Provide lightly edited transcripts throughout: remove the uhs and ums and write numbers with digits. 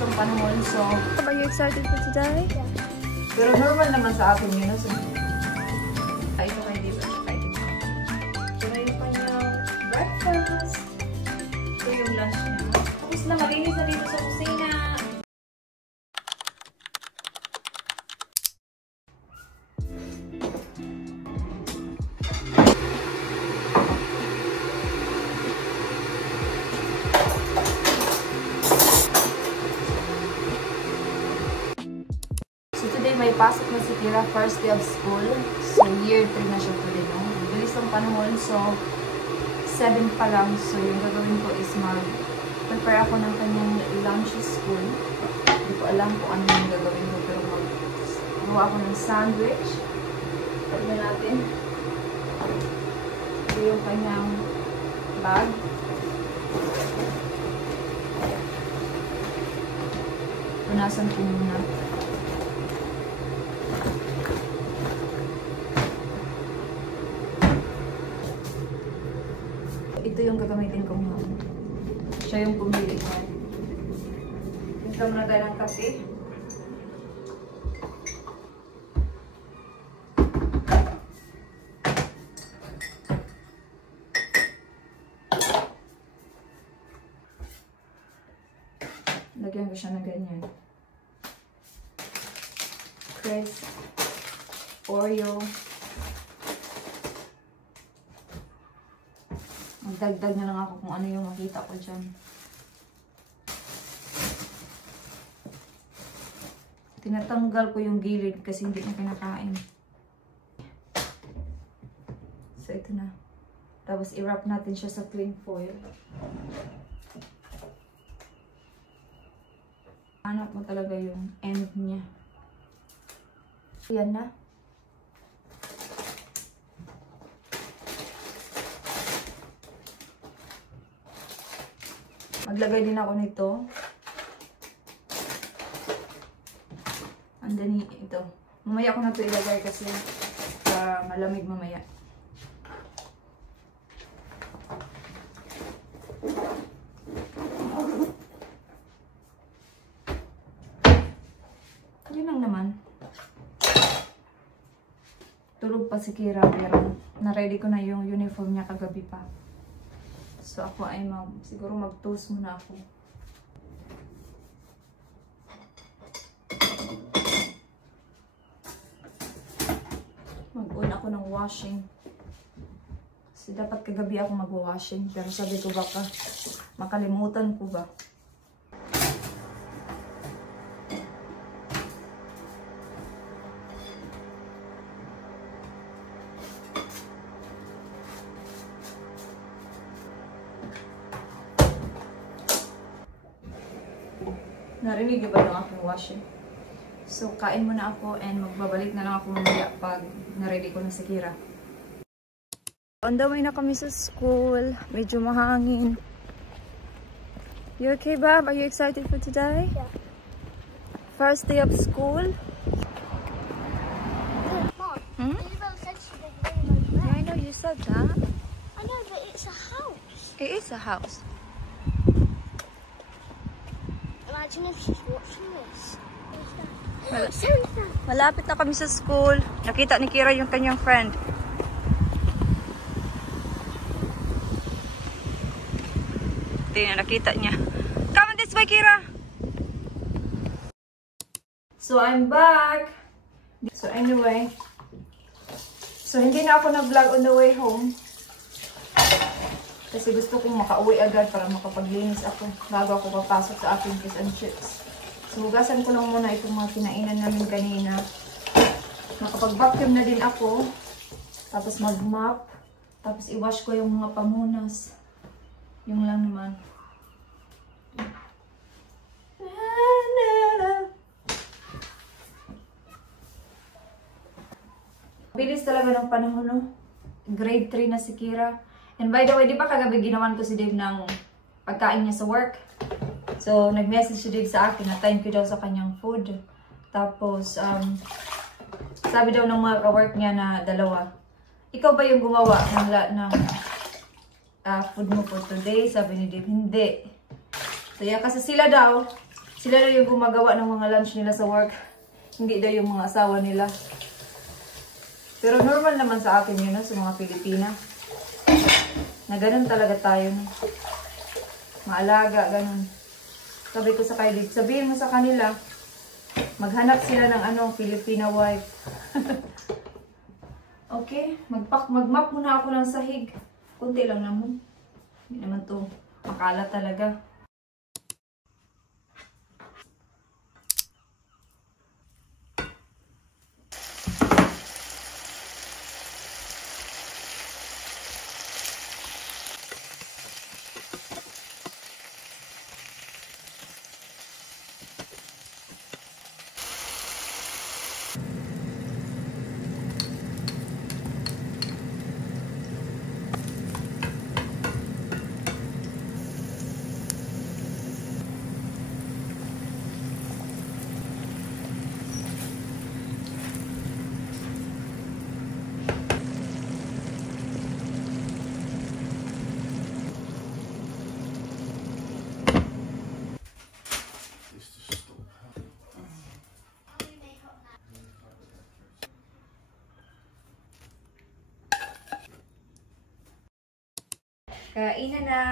ng panahon. So, are you excited for today? Yeah. Pero normal naman sa akin yun. So, ito kayo dito. Ito na yung kanyang breakfast. Ito yung lunch niya. Tapos na, malinis na dito sa kusina. May pasok na si Kira, first day of school. So, year 3 na siya today, no? Bilis ng panahon. So, 7 pa lang. So, yung gagawin ko is mag-prepare ako ng kanyang lunch school. Hindi ko alam kung ano yung gagawin ko. Pero mag-gawa ako ng sandwich. Pagyan natin. Ito yung kanyang bag. Punasan ko muna. Ito yung gagamitin ko mga. Siya yung pumili ko. Pinta muna tayo ng kape. Lagyan ko siya na ganyan. Crisp. Oreo. Magdagdag na lang ako kung ano yung makita ko dyan. Tinatanggal ko yung gilid kasi hindi na kinakain. So, ito na. Tapos, i-wrap natin siya sa cling foil. Hanap mo talaga yung end niya. Yan na. Maglagay din ako nito. And then ito. Mamaya ko na ito ilagay kasi malamig mamaya. Yun lang naman. Tulog pa si Kira pero na-ready ko na yung uniform niya kagabi pa. So, ako ay siguro mag-toast muna ako. Mag-on ako ng washing. Kasi dapat kagabi ako mag-washing. Pero sabi ko baka makalimutan ko ba. Narinig ba yung aking washing? So, kain muna ako and magbabalik na lang ako mamaya pag na-ready ko na si Kira. On the way na kami sa school. Medyo mahangin. You okay, Bab? Are you excited for today? Yeah. First day of school? Mom, Hmm? Isabel said she didn't really like Yeah, I know you said that. I know, but it's a house. It is a house. Imagine if she's watching this. Malapit na kami sa school. Nakita ni Kira yung kanyang friend. Tingnan, nakita niya. Come on this way, Kira! So, I'm back! So, anyway. So, hindi na ako nag-vlog on the way home. Kasi gusto kong makauwi agad para makapaglinis ako bago ako papasok sa aking fish and chips. So, hugasan ko lang muna itong mga kinainan namin kanina. Nakapag-vacuum na din ako. Tapos mag-mop. Tapos i-wash ko yung mga pamunas. Yung lang naman. Bilis talaga ng panahon, no? Grade 3 na si Kira. And by the way, di ba kagabi ginawan ko si Dave ng pagkain niya sa work? So, nag-message si Dave sa akin na thank you daw sa kanyang food. Tapos, sabi daw ng mga ka-work niya na dalawa, ikaw ba yung gumawa ng food mo for today? Sabi ni Dave, hindi. So, yeah, kasi sila daw, Sila na yung gumagawa ng mga lunch nila sa work. Hindi daw yung mga asawa nila. Pero normal naman sa akin yun, no? Sa mga Pilipina. Na ganun talaga tayo. No? Maalaga, ganun. Sabi ko sa Kylie, sabihin mo sa kanila, maghanap sila ng Filipina wife. Okay, mag-map muna ako ng sahig. Kunti lang naman. Hindi naman to makalat talaga. Kainan na.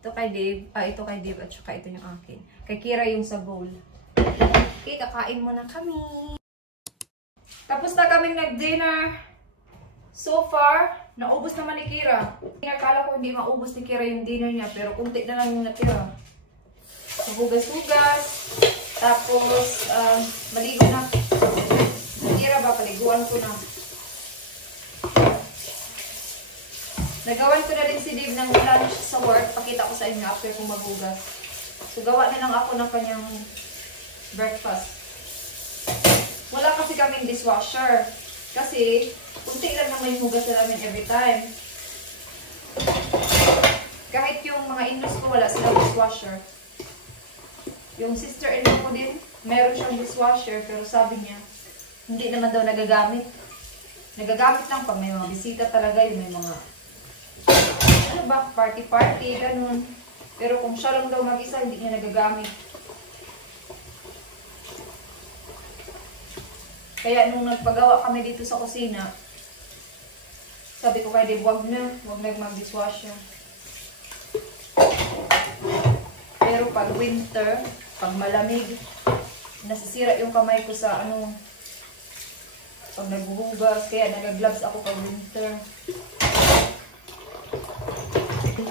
Ito kay Dave. Ito kay Dave at saka ito yung akin. Kay Kira yung sa bowl. Okay, kakain muna kami. Tapos na kaming nag-dinner. So far, naubos naman ni Kira. Nakala ko hindi maubos ni Kira yung dinner niya. Pero kunti na lang yung natira. Hugas-hugas. Tapos, maligo na. Kira ba? Paliguan ko na. Nagawan ko na rin si Dave ng lunch sa work. Pakita ko sa inyo after kong maghugas. So, gawa na lang ako ng kanyang breakfast. Wala kasi kaming dishwasher. Kasi, kunti lang naman yung hugas namin every time. Kahit yung mga in-laws ko, wala silang dishwasher. Yung sister-in-law ko din, meron siyang dishwasher. Pero sabi niya, hindi naman daw nagagamit. Nagagamit lang pag may mga bisita talaga. Yung may mga party-party, ganun. Pero kung siya lang daw mag-isa, hindi niya nagagamit. Kaya nung nagpagawa kami dito sa kusina, sabi ko kay Dave, wag na mag-dishwasher. Pero pag winter, pag malamig, nasisira yung kamay ko sa pag naghuhugas, kaya nag-gloves ako pag winter.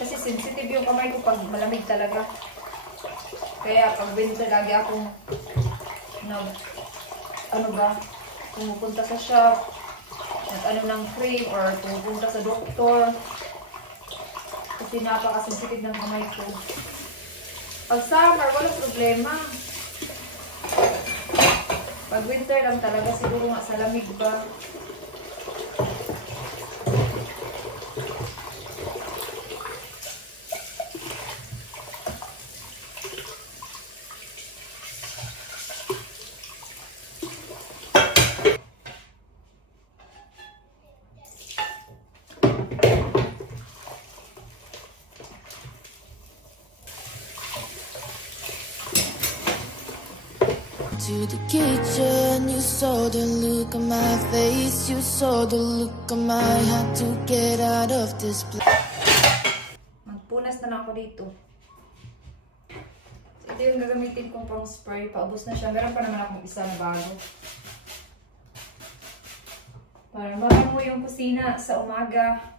Kasi sensitive yung kamay ko pag malamig talaga. Kaya pag winter lagi akong pumupunta sa shop, ng cream or pumupunta sa doktor. Kasi napaka-sensitive ng kamay ko. Pag summer, walang problema. Pag winter lang talaga, siguro nga sa lamig ba. To the kitchen, you saw the look on my face, you saw the look on my heart to get out of this place. Magpunas na ako dito. So, ito yung gagamitin kong pang spray. Paubos na siya. Meron pa naman akong isa na bago. Para mabango yung kusina sa umaga.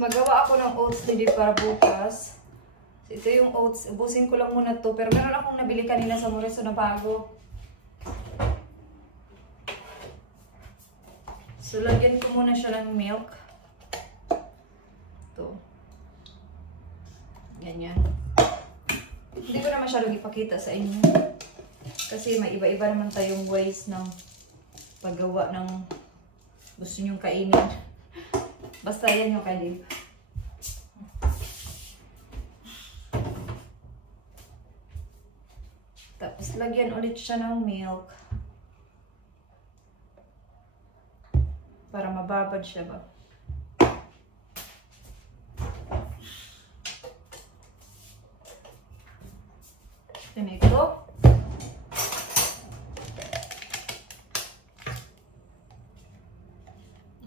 Magawa ako ng oats today para bukas. So, ito yung oats. Ubusin ko lang muna to. Pero meron akong nabili kanina sa Moreso na bago. So, lagyan ko muna siya ng milk. Ito. Ganyan. masyadong ipakita sa inyo. Kasi may iba-iba naman tayong ways ng paggawa ng gusto nyong kainin. Basta yan yung kay Dave. Tapos lagyan ulit siya ng milk. Para mababad siya ba. Ganito.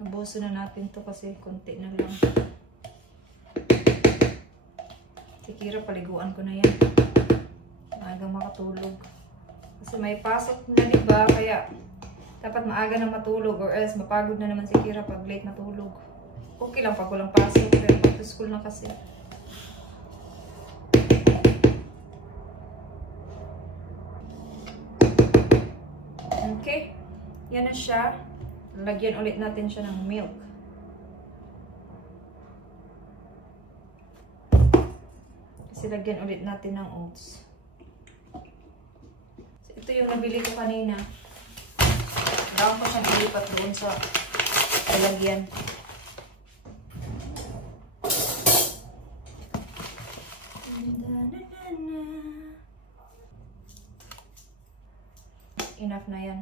Nabuso na natin to kasi konti na lang. Si Kira, paliguan ko na yan. Maagang makatulog. Kasi may pasok na, diba? Kaya dapat maaga na matulog or else mapagod na naman si Kira pag late natulog. Okay lang pag walang pasok, pero pag to school na kasi. Okay. Yan na siya. Lagyan ulit natin siya ng milk. Kasi lagyan ulit natin ng oats. So, ito yung nabili ko kanina. Daw ko siyang ilipat doon sa lalagyan. Enough na yan.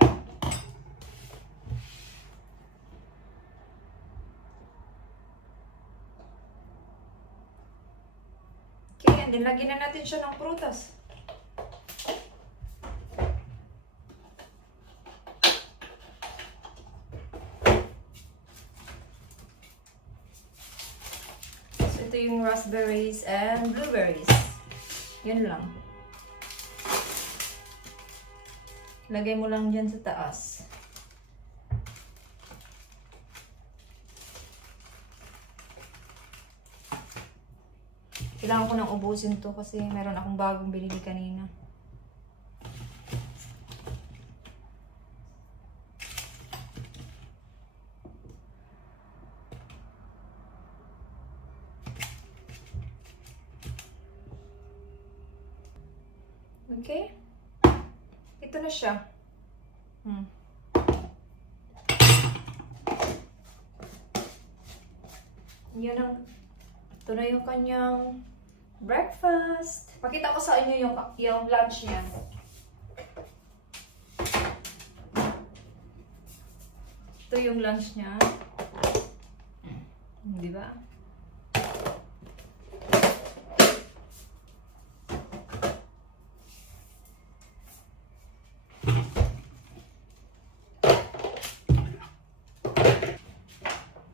Okay, and then lagyan na natin siya ng prutas. So, ito yung raspberries and blueberries. Yan lang. Lagay mo lang dyan sa taas. Kailangan ko nang ubusin to kasi meron akong bagong binili kanina. Okay? Ito na siya. Yan ang, ito na yung kanyang breakfast. Pakita ko sa inyo yung lunch niya. Ito yung lunch niya. Di ba?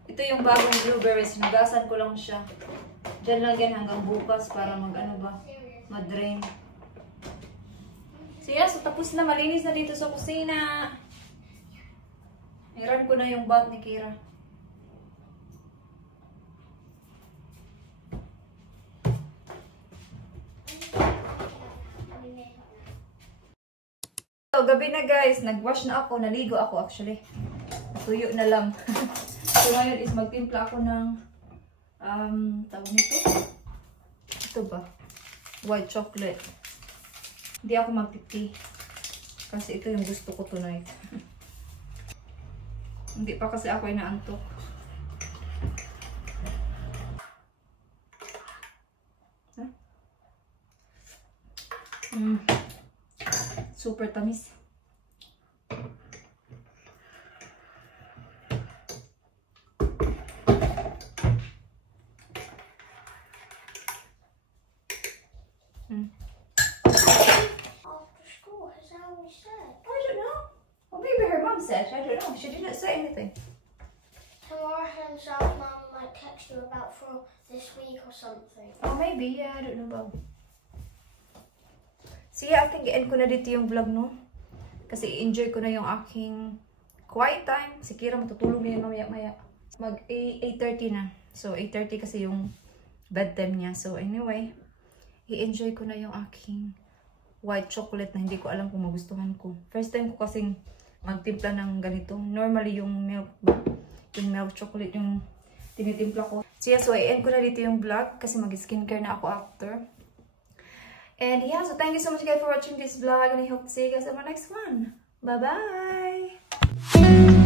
Ito yung bagong blueberries. Nagasan ko lang siya. Diyan lang yan hanggang bukas para mag-drain. So yeah, so tapos na. Malinis na dito sa kusina. Hiram ko na yung bath ni Kira. So, gabi na guys. Nag-wash na ako. Naligo ako actually. Tuyo na lang. So ngayon is magtimpla ako ng tawag nito. Ito ba? White chocolate. Hindi ako magti-tea. Kasi ito yung gusto ko tonight. Hindi pa kasi ako inaantok. Huh? Super tamis. After school, has Amy said? I don't know. Well, maybe her mum said. I don't know. She didn't say anything. Tomorrow himself, Mum might text you about for this week or something. Oh, maybe. Yeah, I don't know about. So yeah, I think i-end ko na dito yung vlog, no? Kasi i-enjoy ko na yung aking quiet time. Si Kira matutulog na yun mamaya-maya. Mag 8:30 na. So 8:30 kasi yung bedtime niya. So anyway, i-enjoy ko na yung aking white chocolate na hindi ko alam kung magustuhan ko. First time ko kasing magtimpla ng ganito. Normally yung milk ba? Yung milk chocolate yung tinitimpla ko. So yeah, so i-end ko na dito yung vlog kasi mag-skincare na ako after. And yeah, so thank you so much guys for watching this vlog, and I hope to see you guys on my next one. Bye bye.